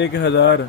1000।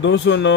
209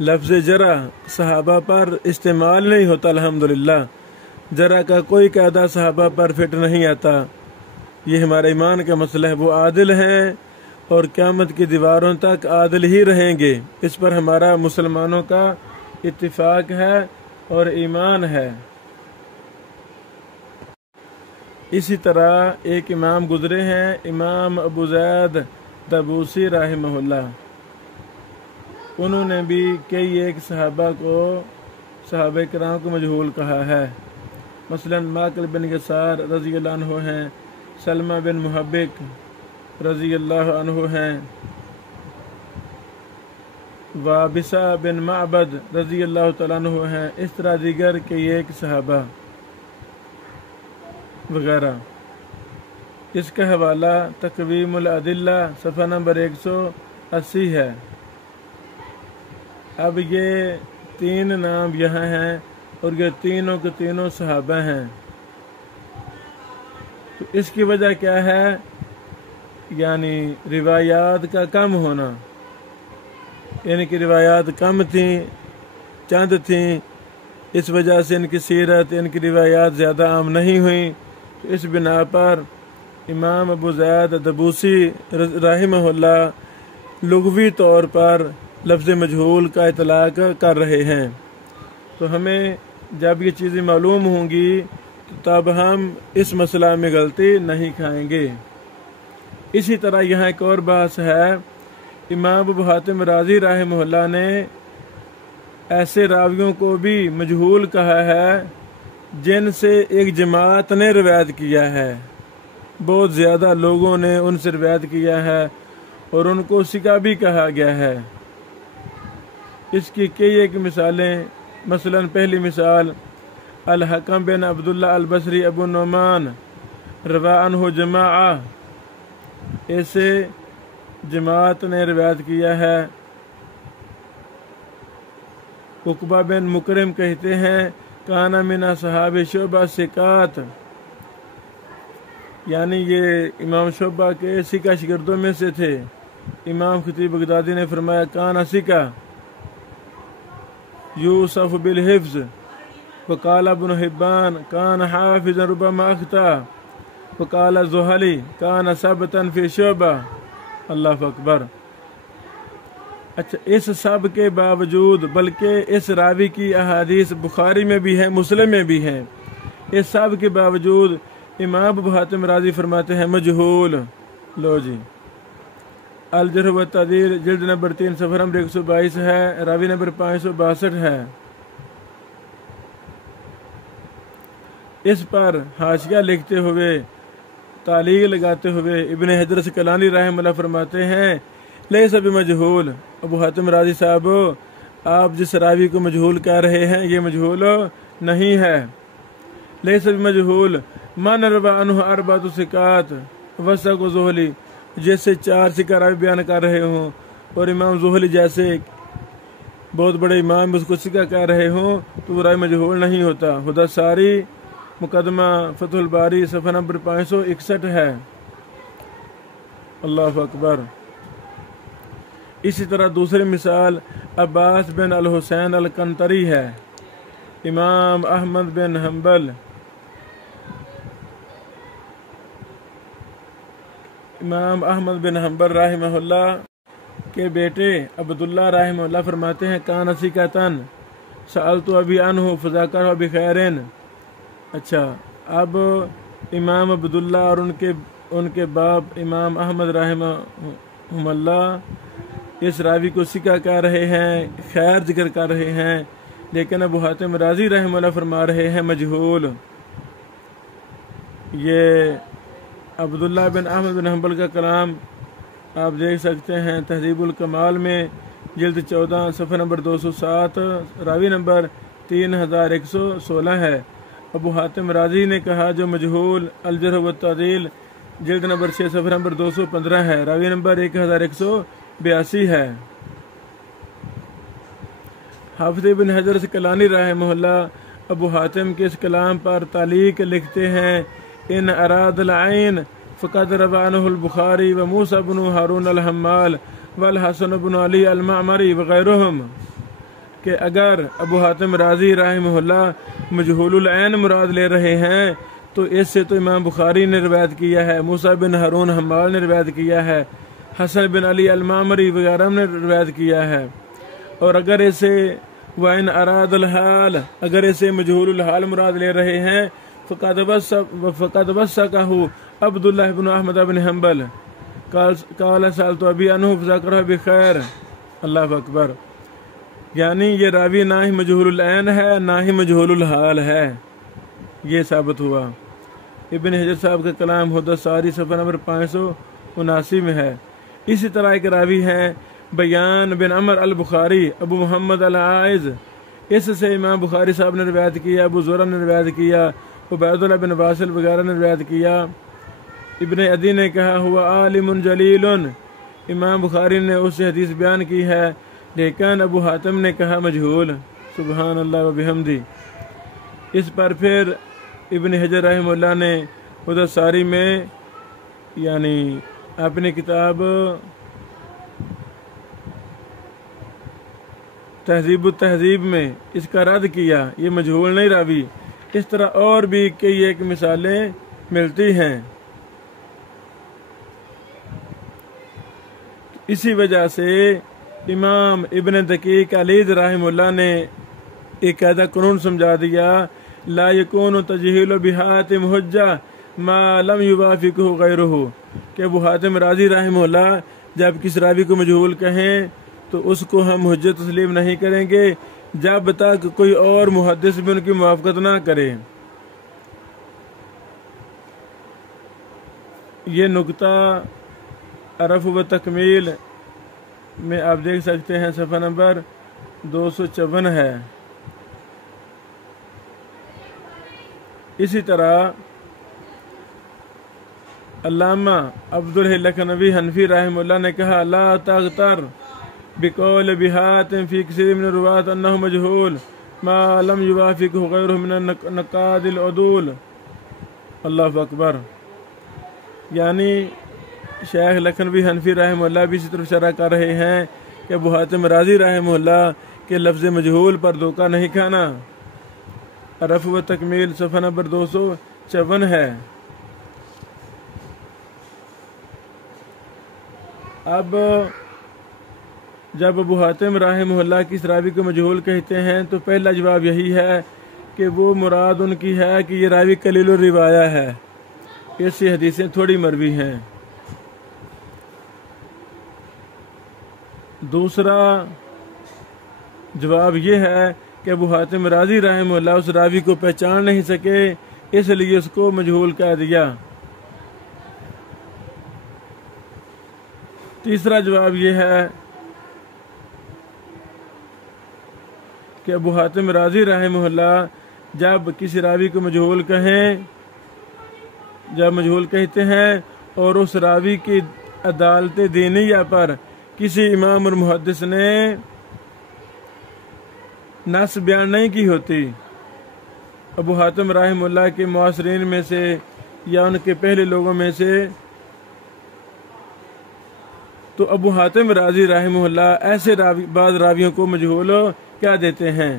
لفظ جرح صحابہ پر استعمال نہیں ہوتا الحمدللہ، جرح کا کوئی قاعدہ صحابہ پر فٹ نہیں آتا۔ یہ ہمارے ایمان کا مسئلہ ہے، وہ عادل ہیں اور قیامت کی دیواروں تک عادل ہی رہیں گے، اس پر ہمارا مسلمانوں کا اتفاق ہے اور ایمان ہے۔ اسی طرح ایک امام گزرے ہیں، امام ابو زید طبوسی رحمہ اللہ، انہوں نے بھی کئی ایک صحابہ کرام کو مجہول کہا ہے، مثلا ماقل بن یسار رضی اللہ عنہ ہیں، سلمہ بن محبک رضی اللہ عنہ ہیں، وابسہ بن معبد رضی اللہ تعالیٰ عنہ ہیں، اس طرح دیگر کئی ایک صحابہ وغیرہ۔ اس کا حوالہ تقویم العدلہ صفحہ نمبر 180 ہے۔ اب یہ 3 نام یہاں ہیں اور یہ تینوں کے تینوں صحابہ ہیں، تو اس کی وجہ کیا ہے؟ یعنی روایات کا کم ہونا، یعنی کہ روایات کم تھیں، چند تھیں، اس وجہ سے ان کی سیرت، ان کی روایات زیادہ عام نہیں ہوئیں، تو اس بنا پر امام ابو زید طبوسی رحمہ اللہ لغوی طور پر لفظ مجہول کا اطلاق کر رہے ہیں۔ تو ہمیں جب یہ چیزیں معلوم ہوں گی تو تب ہم اس مسئلہ میں غلطی نہیں کھائیں گے۔ اسی طرح یہاں ایک اور بحث ہے، امام ابو حاتم رازی رحمہ اللہ نے ایسے راویوں کو بھی مجہول کہا ہے جن سے ایک جماعت نے روایت کیا ہے، بہت زیادہ لوگوں نے ان سے روایت کیا ہے اور ان کو ثقہ بھی کہا گیا ہے۔ اس کی کئی ایک مثالیں، مثلا پہلی مثال الحکم بن عبداللہ البصری ابو نعمان روا عنہ جماعہ، ایسے جماعت نے روایت کیا ہے۔ عقبہ بن مکرم کہتے ہیں کانا من اصحاب شعبہ ثقات، یعنی یہ امام شعبہ کے ثقہ شاگردوں میں سے تھے۔ امام خطیب بغدادی نے فرمایا کانا ثقہ یوسف بالحفظ، وقال ابن حبان کان حافظا ربما اخطا، وقال زہلی کان ثبتا فی شعبہ۔ اللہ اکبر۔ اچھا، اس سب کے باوجود، بلکہ اس راوی کی احادیث بخاری میں بھی ہیں، مسلم میں بھی ہیں، اس سب کے باوجود امام ابو حاتم رازی فرماتے ہیں مجہول۔ لو جی، الجرح والتعدیل جلد نمبر 3 صفحہ نمبر 122 ہے، راوی نمبر 562 ہے۔ اس پر حاشیہ لکھتے ہوئے، تعلیق لگاتے ہوئے ابن حجر اسقلانی رحمہ اللہ فرماتے ہیں لیس بمجہول، ابو حاتم رازی صاحب آپ جس راوی کو مجہول کہہ رہے ہیں یہ مجہول نہیں ہے۔ لیس بمجہول من روى عنہ اربعۃ ثقات وثق زہلی، جیسے 4 ثقہ راوی بیان کر رہے ہوں اور امام زہلی جیسے بہت بڑے امام اس کو ثقہ کہہ رہے ہوں تو وہ راوی مجہول نہیں ہوتا۔ ہدی ساری مقدمہ فتح الباری صفحہ نمبر 561 ہے۔ اللہ اکبر۔ اسی طرح دوسری مثال عباس بن الحسین القنطری ہے، امام احمد بن حنبل رحمہ اللہ کے بیٹے عبداللہ رحمہ اللہ فرماتے ہیں کان ثقۃ سألت ابی عنہ فذکر بخیر۔ اچھا، اب امام عبداللہ اور ان کے باپ امام احمد رحمہ اللہ اس راوی کو ثقہ کہہ رہے ہیں، خیر ذکر کر رہے ہیں، لیکن ابو حاتم رازی رحمہ اللہ فرما رہے ہیں مجہول۔ یہ عبداللہ بن احمد بن حنبل کا کلام آپ دیکھ سکتے ہیں تہذیب الکمال میں، جلد 14 صفحہ نمبر 207، راوی نمبر 3116 ہے۔ ابو حاتم رازی نے کہا جو مجہول الجرح والتعدیل جلد نمبر 6 صفحہ نمبر 215 ہے، راوی نمبر 1182 ہے۔ حافظ ابن حجر اسقلانی رحمہ اللہ ابو حاتم کے اس کلام پر تعلیق لکھتے ہیں ان اراد العین فقد روى عنہ البخاری و موسیٰ بن ہارون الحمال والحسن بن علی المعمری وغیرہم۔ کہ اگر ابو حاتم رازی رحمہ اللہ مجہول العین مراد لے رہے ہیں تو اس سے تو امام بخاری نے روایت کیا ہے، موسیٰ بن ہارون حمال نے روایت کیا ہے، حسن بن علی المامری وغیرہ نے روایت کیا ہے۔ اور اگر اسے وَإِنْ أَرَادَ الْحَالَ اگر اسے مجہول الحال مراد لے رہے ہیں فقد وثقه عبد اللہ بن احمد بن حنبل قال سألت ابی عنہ فذکرہ بخیر۔ اللہ اکبر، یعنی یہ راوی نہ ہی مجہول العین ہے نہ ہی مجہول الحال ہے، یہ ثابت ہوا۔ ابن حجر صاحب کا کلام حدث ساری صفحہ نمبر 579 میں ہے۔ اسی طرح ایک راوی ہیں بیان بن عمر البخاری ابو محمد العائز، اس سے امام بخاری صاحب نے روایت کیا، ابو زرع نے روایت کیا، عبید اللہ بن واصل وغیرہ نے روایت کیا۔ ابن عدی نے کہا ہوا عالم جلیل، امام بخاری نے اس سے حدیث بیان کی ہے، لیکن ابو حاتم نے کہا مجہول۔ سبحان اللہ و بحمدہ۔ اس پر پھر ابن حجر رحمہ اللہ نے حدث ساری میں یعنی اپنی کتاب تہذیب التہذیب میں اس کا رد کیا، یہ مجہول نہیں راوی۔ اس طرح اور بھی کئی ایک مثالیں ملتی ہیں۔ اسی وجہ سے امام ابن دقیق العید رحمہ اللہ نے ایک قاعدہ قانون سمجھا دیا، لا یکون تجہیل بحاتم حجہ ما لم یوافقہ غیرہ، کہ ابو حاتم رازی رحمہ اللہ جب کس راوی کو مجہول کہیں تو اس کو ہم حجت تسلیم نہیں کریں گے جب تک کوئی اور محدث بھی ان کی موافقت نہ کرے۔ یہ نقطہ عرف و تکمیل میں آپ دیکھ سکتے ہیں، صفحہ نمبر 254 ہے۔ اسی طرح علامہ عبداللخنوی حنفی رحمہ اللہ نے کہا لا تغتر بقول بحاتم فی کثیر من الرواة انہ مجہول ما لم یوافقہ غیرہ من النقاد العدول۔ اللہ اکبر، یعنی شیخ لکھنوی حنفی رحمہ اللہ بھی اسی طرف اشارہ کر رہے ہیں کہ ابو حاتم رازی رحمہ اللہ کے لفظ مجہول پر دھوکہ نہیں کھانا۔ عرف و تکمیل صفحہ نمبر 254 ہے۔ اب جب ابو حاتم رحمہ اللہ کی اس راوی کو مجہول کہتے ہیں تو پہلا جواب یہی ہے کہ وہ مراد ان کی ہے کہ یہ راوی قلیل الروایہ ہے، اس سے حدیثیں تھوڑی مروی ہیں۔ دوسرا جواب یہ ہے کہ ابو حاتم رازی رحمہ اللہ اس راوی کو پہچان نہیں سکے، اس لیے اس کو مجہول کہہ دیا۔ تیسرا جواب یہ ہے کہ ابو حاتم رازی رحمہ اللہ جب کسی راوی کو مجہول کہتے ہیں اور اس راوی کی عدالت دینیہ پر کسی امام اور محدث نے نص بیان نہیں کی ہوتی، ابو حاتم رحمہ اللہ کے معاصرین میں سے یا ان کے پہلے لوگوں میں سے، تو ابو حاتم رازی رحمہ اللہ ایسے بعض راویوں کو مجہول کیا دیتے ہیں۔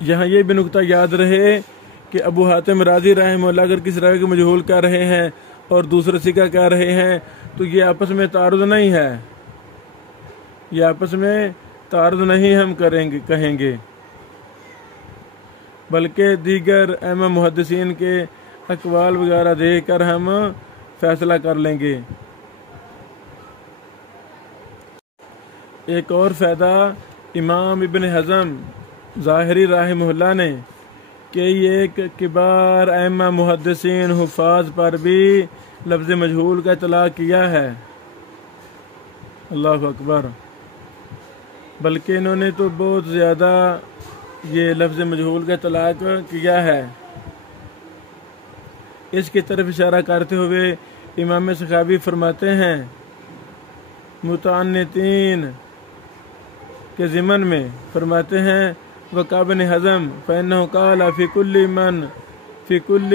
یہاں یہ بھی نقطہ یاد رہے کہ ابو حاتم رازی رحمہ اللہ اگر کس راوی کو مجہول کر رہے ہیں اور دوسرے ثقہ کہہ رہے ہیں تو یہ آپس میں تعارض نہیں ہے، یہ آپس میں تعارض نہیں ہم کہیں گے، بلکہ دیگر اہم محدثین کے اقوال وغیرہ دیکھ کر ہم فیصلہ کر لیں گے۔ ایک اور فائدہ امام ابن حزم ظاہری رحمہ اللہ نے کہ یہ کبار ائمہ محدثین حفاظ پر بھی لفظ مجہول کا اطلاق کیا ہے۔ اللہ اکبر، بلکہ انہوں نے تو بہت زیادہ یہ لفظ مجہول کا اطلاق کیا ہے۔ اس کی طرف اشارہ کرتے ہوئے امام سخاوی فرماتے ہیں متعنتین کے ضمن میں، فرماتے ہیں وقابن حزم فإنه قال في كل